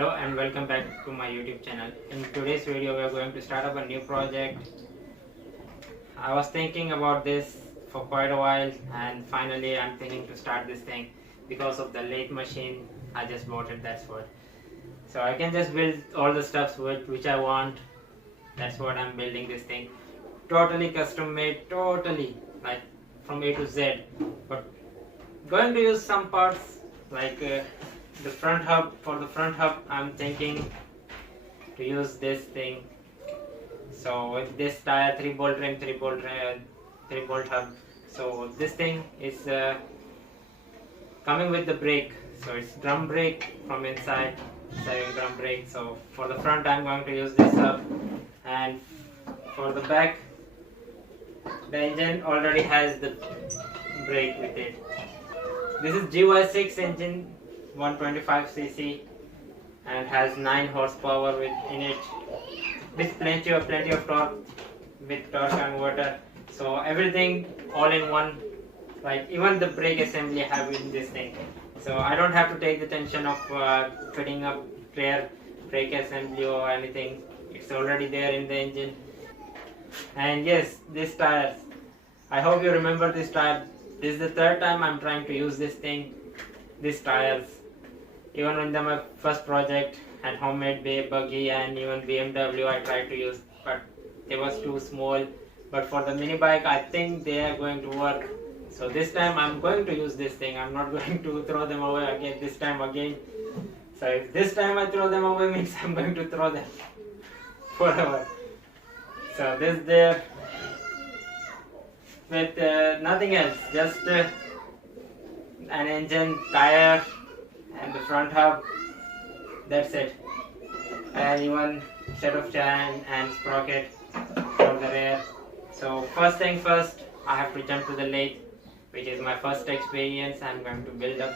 Hello and welcome back to my YouTube channel. In today's video we are going to start up a new project. I was thinking about this for quite a while and finally I'm thinking to start this thing because of the lathe machine. I just bought it, that's what. So I can just build all the stuffs which I want. That's what I'm building this thing. Totally custom made, totally like from A to Z. But going to use some parts like the front hub. For the front hub I'm thinking to use this thing. So with this tire 3-bolt rim, 3-bolt hub. So this thing is coming with the brake. So it's drum brake from inside, drum brake. So for the front I'm going to use this hub, and for the back the engine already has the brake with it. This is GY6 engine, 125cc, and has 9 horsepower in it. With plenty of torque with torque converter. So everything all in one. Like even the brake assembly I have in this thing. So I don't have to take the tension of fitting up rear brake assembly or anything. It's already there in the engine. And yes, these tires. I hope you remember this tire. This is the third time I'm trying to use this thing. These tires. Even in my first project at homemade buggy and even BMW I tried to use, but they was too small. But for the mini bike I think they are going to work. So this time I'm going to use this thing. I'm not going to throw them away again this time again. So if this time I throw them away means I'm going to throw them forever. So this there with nothing else, just an engine, tire and the front hub. That's it. And even set of chain and sprocket for the rear. So first thing first, I have to jump to the lathe, which is my first experience. I'm going to build up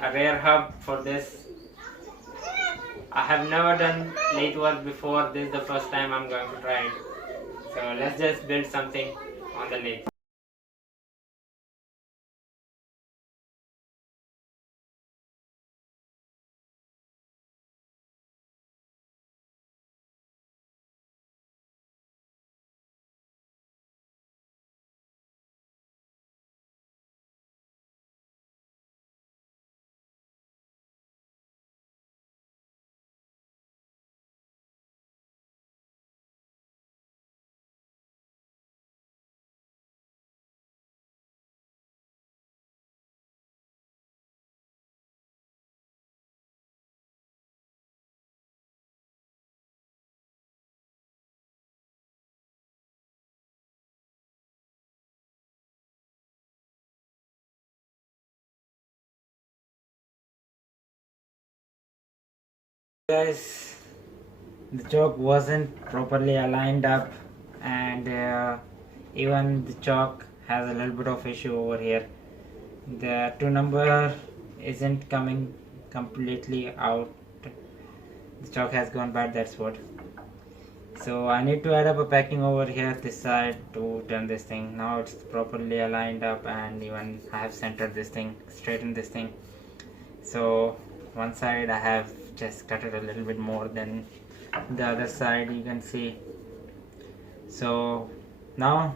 a rear hub for this. I have never done lathe work before. This is the first time I'm going to try it. So let's just build something on the lathe. Guys, the choke wasn't properly aligned up, and even the choke has a little bit of issue over here. The 2 number isn't coming completely out. The choke has gone bad, that's what. So I need to add up a packing over here this side to turn this thing. Now it's properly aligned up, and even I have centered this thing, straightened this thing. So one side I have just cut it a little bit more than the other side, you can see. So now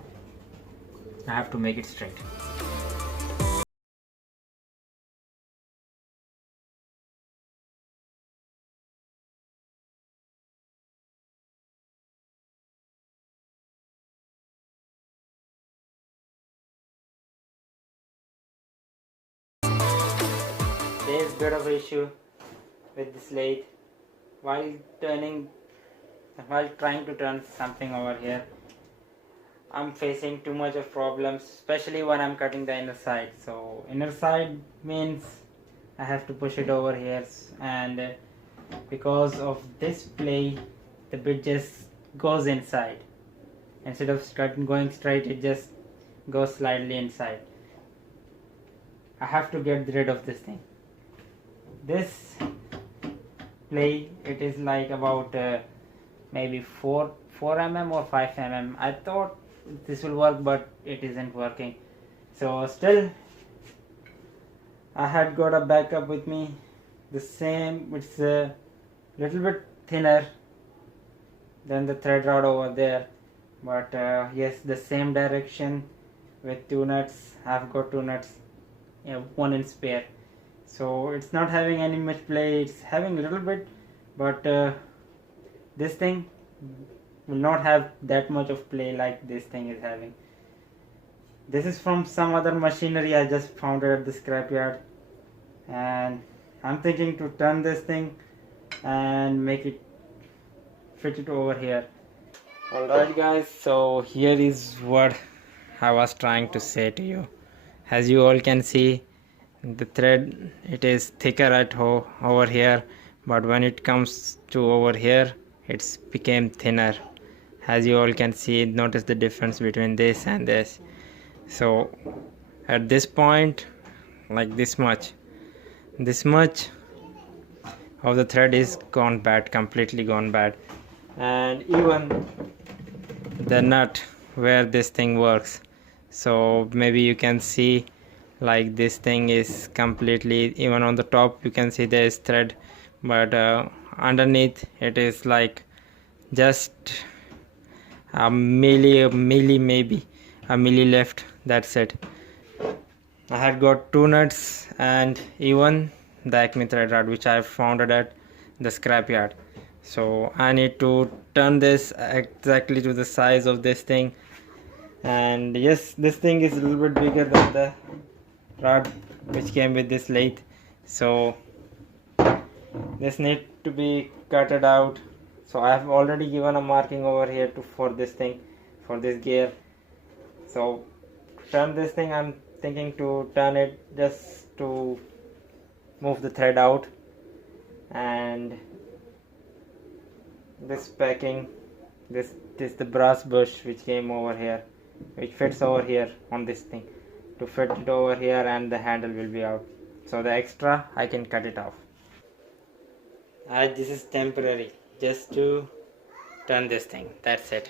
I have to make it straight. There is a bit of issue with this lathe while trying to turn something over here. I'm facing too much of problems, especially when I'm cutting the inner side. So inner side means I have to push it over here, and because of this play the bit just goes inside. Instead of going straight, it just goes slightly inside. I have to get rid of this thing. This play, it is like about maybe 4 mm or 5 mm. I thought this will work, but it isn't working. So still I had got a backup with me, the same. It's little bit thinner than the thread rod over there, but yes, the same direction with two nuts. I've got two nuts, one in spare, so it's not having any much play. It's having a little bit, but this thing will not have that much of play like this thing is having. This is from some other machinery I just found it at the scrapyard, and I'm thinking to turn this thing and make it fit it over here. Alright guys, so here is what I was trying to say to you. As you all can see, the thread, it is thicker at over here, but when it comes to over here, it's became thinner. As you all can see, notice the difference between this and this. So at this point, like this much of the thread is gone bad, completely gone bad. And even the nut where this thing works, so maybe you can see, like this thing is completely, even on the top you can see there is thread, but underneath it is like just a milli, maybe a milli left, that's it. I had got two nuts and even the Acme thread rod which I found at the scrapyard. So I need to turn this exactly to the size of this thing, and yes, this thing is a little bit bigger than the rod which came with this lathe, so this need to be cutted out. So I have already given a marking over here for this thing, for this gear. So to turn this thing, I'm thinking to turn it just to move the thread out, and this packing, this is the brass bush which came over here, which fits over here on this thing, to fit it over here, and the handle will be out, so the extra I can cut it off. This is temporary, just to turn this thing, that's it.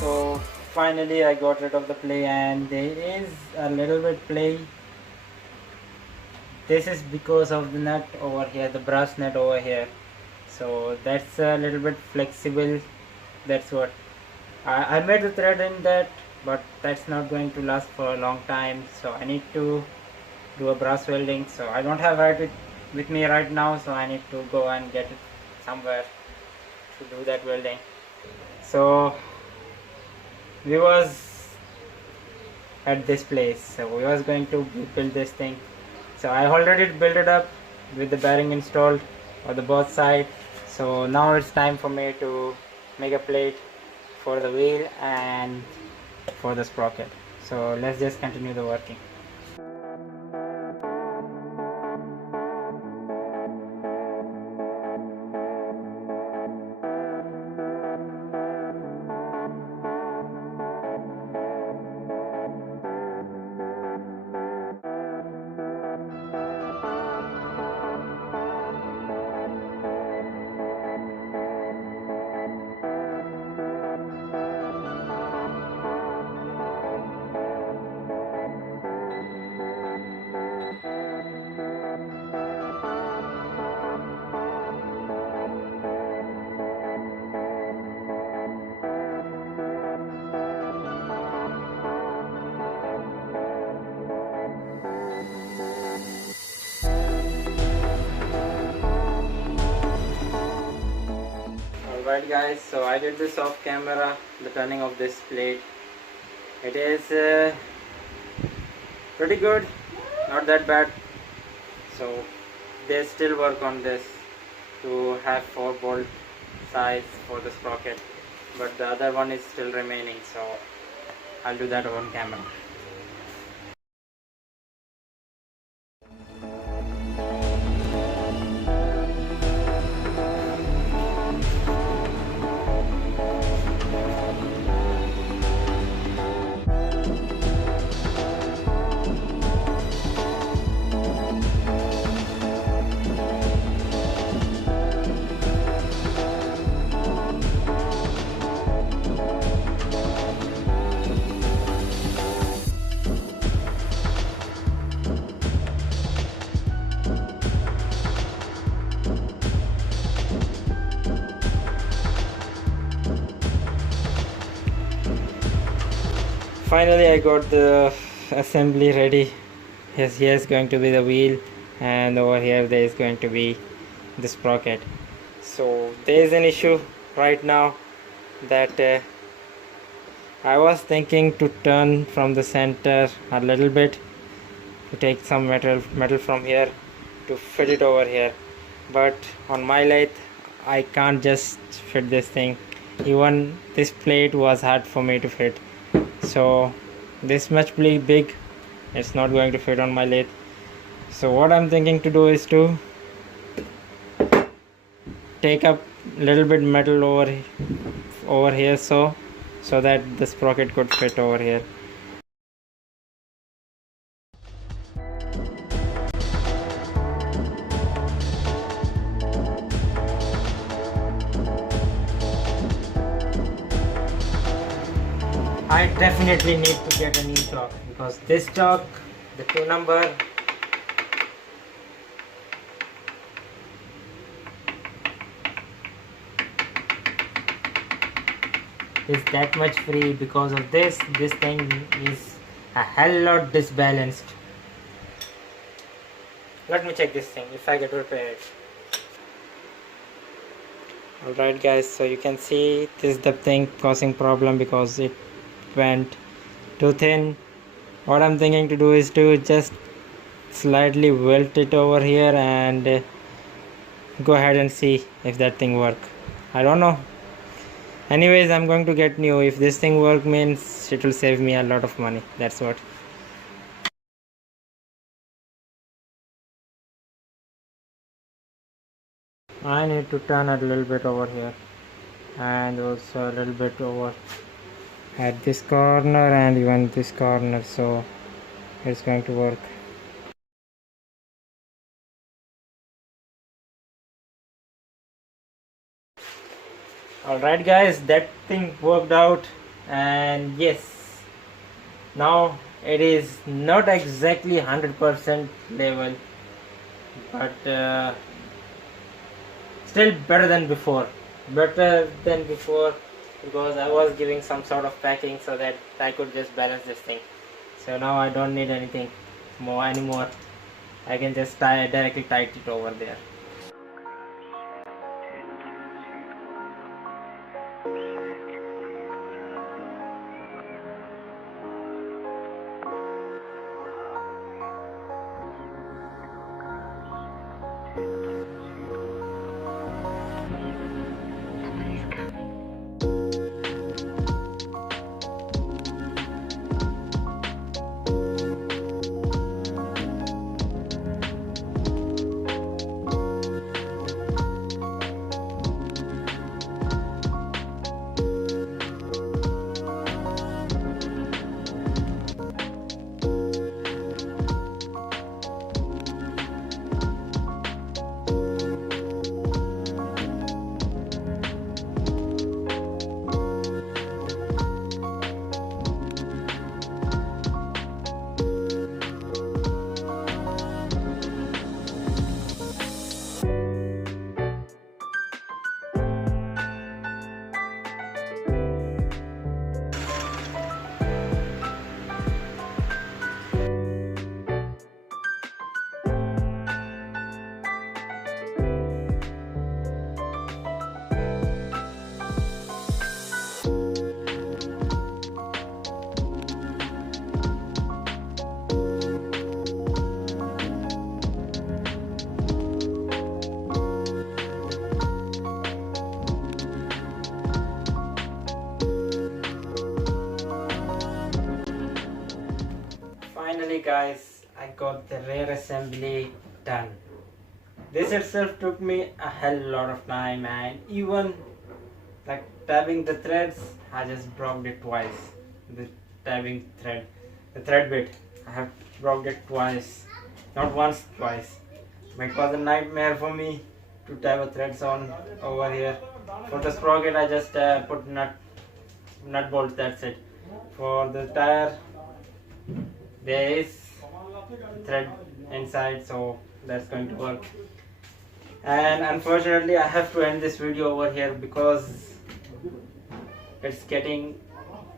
So finally I got rid of the play, and there is a little bit play. This is because of the nut over here, the brass nut over here, so that's a little bit flexible. That's what I made the thread in that, but that's not going to last for a long time, so I need to do a brass welding. So I don't have it with me right now, so I need to go and get it somewhere to do that welding. So we was at this place, so we was going to build this thing. So I already built it up with the bearing installed on the both side. So now it's time for me to make a plate for the wheel and for the sprocket. So let's just continue the working. Alright guys, so I did this off camera, the turning of this plate. It is pretty good, not that bad. So they still work on this to have 4 bolt size for the sprocket, but the other one is still remaining, so I'll do that on camera. Finally I got the assembly ready. Yes, here is going to be the wheel, and over here there is going to be the sprocket. So there is an issue right now that I was thinking to turn from the center a little bit, to take some metal from here to fit it over here, but on my lathe I can't just fit this thing. Even this plate was hard for me to fit, so this much big, it's not going to fit on my lathe. So what I'm thinking to do is to take up little bit metal over here, so that the sprocket could fit over here. I definitely need to get a new chock, because this chock, the 2 number, is that much free. Because of this thing is a hell lot disbalanced. Let me check this thing if I get repaired. Alright guys, so you can see this is the thing causing problem, because it went too thin. What I'm thinking to do is to just slightly welt it over here and go ahead and see if that thing work. I don't know. Anyways, I'm going to get new. If this thing work, means it will save me a lot of money. That's what. I need to turn a little bit over here, and also a little bit over at this corner and even this corner, so it's going to work. Alright guys, that thing worked out, and yes, now it is not exactly 100% level, but still better than before, because I was giving some sort of packing so that I could just balance this thing. So now I don't need anything anymore. I can just directly tight it over there. guys, I got the rear assembly done. This itself took me a hell lot of time, and even like tabbing the threads, I just broke it twice. The tabbing thread, the thread bit, I have broke it twice, not once, twice. But it was a nightmare for me to tab a threads on over here. For the sprocket, I just put nut bolts. That's it. For the tire, there is thread inside, so that's going to work. And unfortunately, I have to end this video over here because it's getting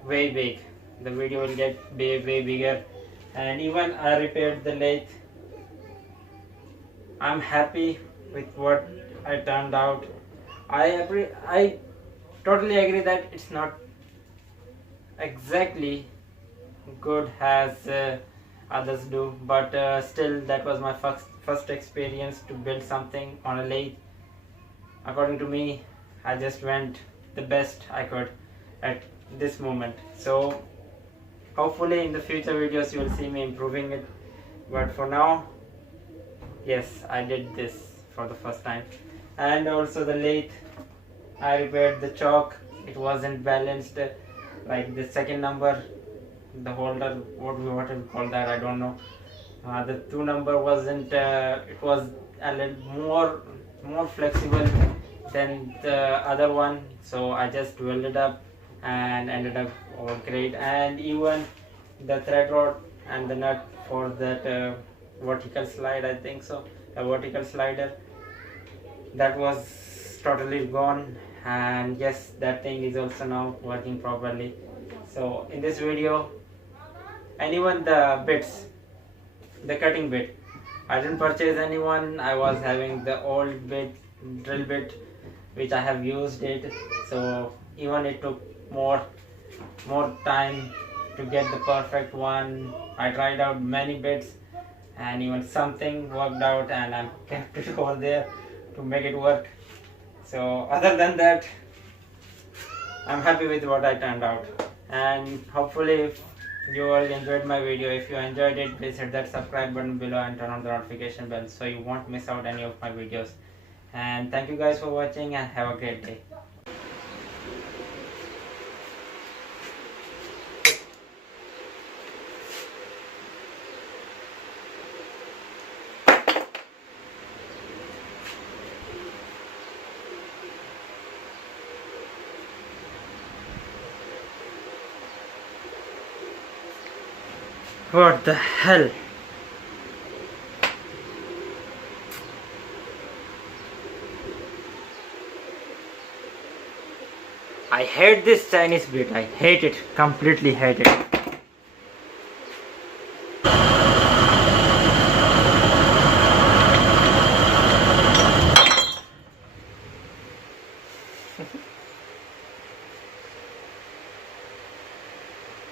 way big. The video will get way bigger. And even I repaired the lathe. I'm happy with what I turned out. I totally agree that it's not exactly good as others do, but still, that was my first experience to build something on a lathe. According to me, I just went the best I could at this moment. So hopefully in the future videos you will see me improving it, but for now, yes, I did this for the first time. And also the lathe, I repaired the choke. It wasn't balanced, like the second number, the holder, what we call that, I don't know. The 2 number wasn't, it was a little more flexible than the other one, so I just welded up and ended up all great. And even the thread rod and the nut for that vertical slide, I think so, a vertical slider, that was totally gone. And yes, that thing is also now working properly. So in this video, and even the bits, the cutting bit, I didn't purchase any one. I was having the old bit, drill bit, which I have used it, so even it took more time to get the perfect one. I tried out many bits, and even something worked out, and I kept it over there to make it work. So other than that, I'm happy with what I turned out. And hopefully if you all enjoyed my video, if you enjoyed it, please hit that subscribe button below and turn on the notification bell so you won't miss out any of my videos. And thank you guys for watching, and have a great day. What the hell? I hate this Chinese bit. I hate it. Completely hate it.